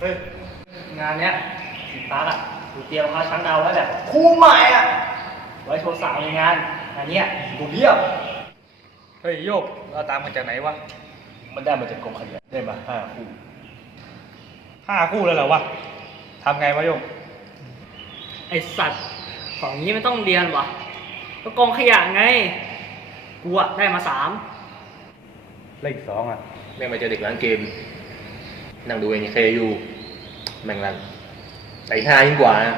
เฮ้ย งานเนี้ยสิปาร์กอะกูเตรียมมาชั้นดาวไว้แบบคู่ใหม่อะ ไว้โชว์สาวในงานอันเนี้ยกูเรียบ เฮ้ยโยกเราตามมาจากไหนวะมันได้มาจากกรมขยะได้มาห้าคู่ ห้าคู่เลยเหรอวะทำไงวะโยกไอสัตว์ ของนี้ไม่ต้องเรียนวะก็กองขยะไง กูอะได้มาสามเลขสองอะ แม่งไปเจอเด็กร้านเกม นั่งดูเอ็นเคอยู่แม่งรันแต่อีกห้ายิ่งกว่านะ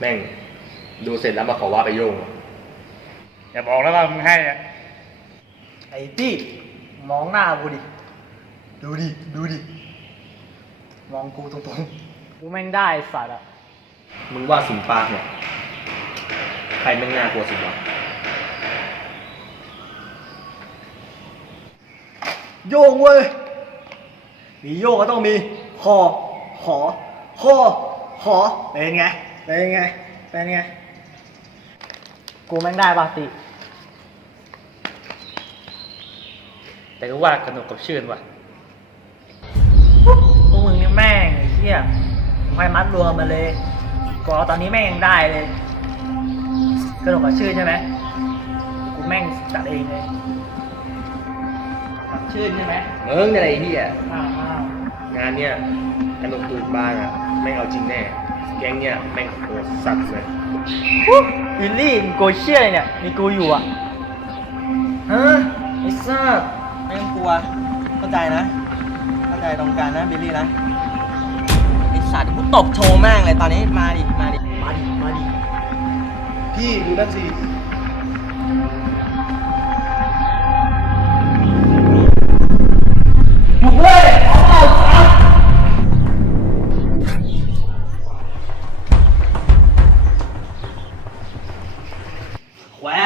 แม่งดูเสร็จแล้วมาขอว่าไปโยงอย่าบอกแล้วว่ามึงให้อะไอ้ตี้มองหน้ากูดิ ดูดิ ดูดิ มองกูตรงๆ กูแม่งได้ไอ้สัตว์อะมึงว่าสิงปาร์กเนี่ยใครแม่งน่ากลัวสุดวะโยงเว้ย มีโยกก็ต้องมีคอขอคอขอเป็นไงเป็นไงเป็นไงกูแม่งได้ปะติแต่ก็ว่ากระหนกกับชื่นว่ะพวกมึงนี่แม่งไอ้เหี้ยไฟมัดรวมมาเลยกอตอนนี้แม่งยังได้เลยกระดกกับชื่อใช่ไหมกูแม่งจัดเองเลยจัดชื่อใช่ไหมมึงอะไรเฮียอ้าวอ้าว งานเนี่ยกระหนกตูดบ้างอะแม่งเอาจริงแน่ แก๊งเนี่ยแม่งโหดสัตว์เลยวิลลี่มึงโกยเชี่ยอะไรเนี่ยมีกูอยู่อะ ฮะไอ้ซ่าไม่ต้องกลัว เข้าใจนะ เข้าใจตรงกันนะบิลลี่นะไอสัตว์กูตบโชว์แม่งเลยตอนนี้มาดิ มาดิ มาดิ มาดิ พี่ดูนั่นสิ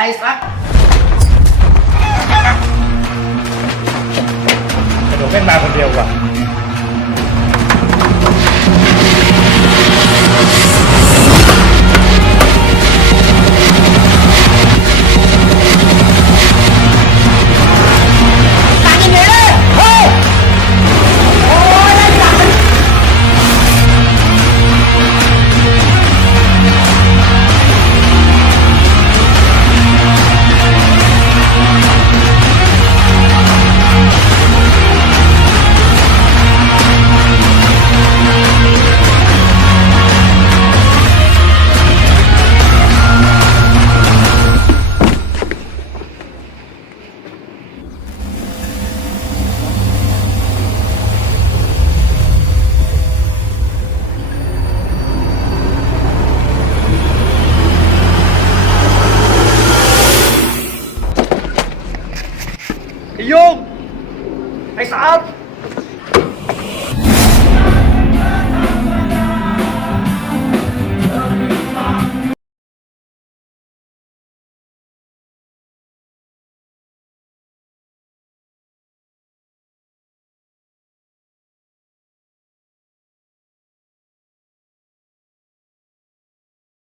แหวไอ้สักกระโดดเล่นมาคนเดียวว่ะ Iyong ay sa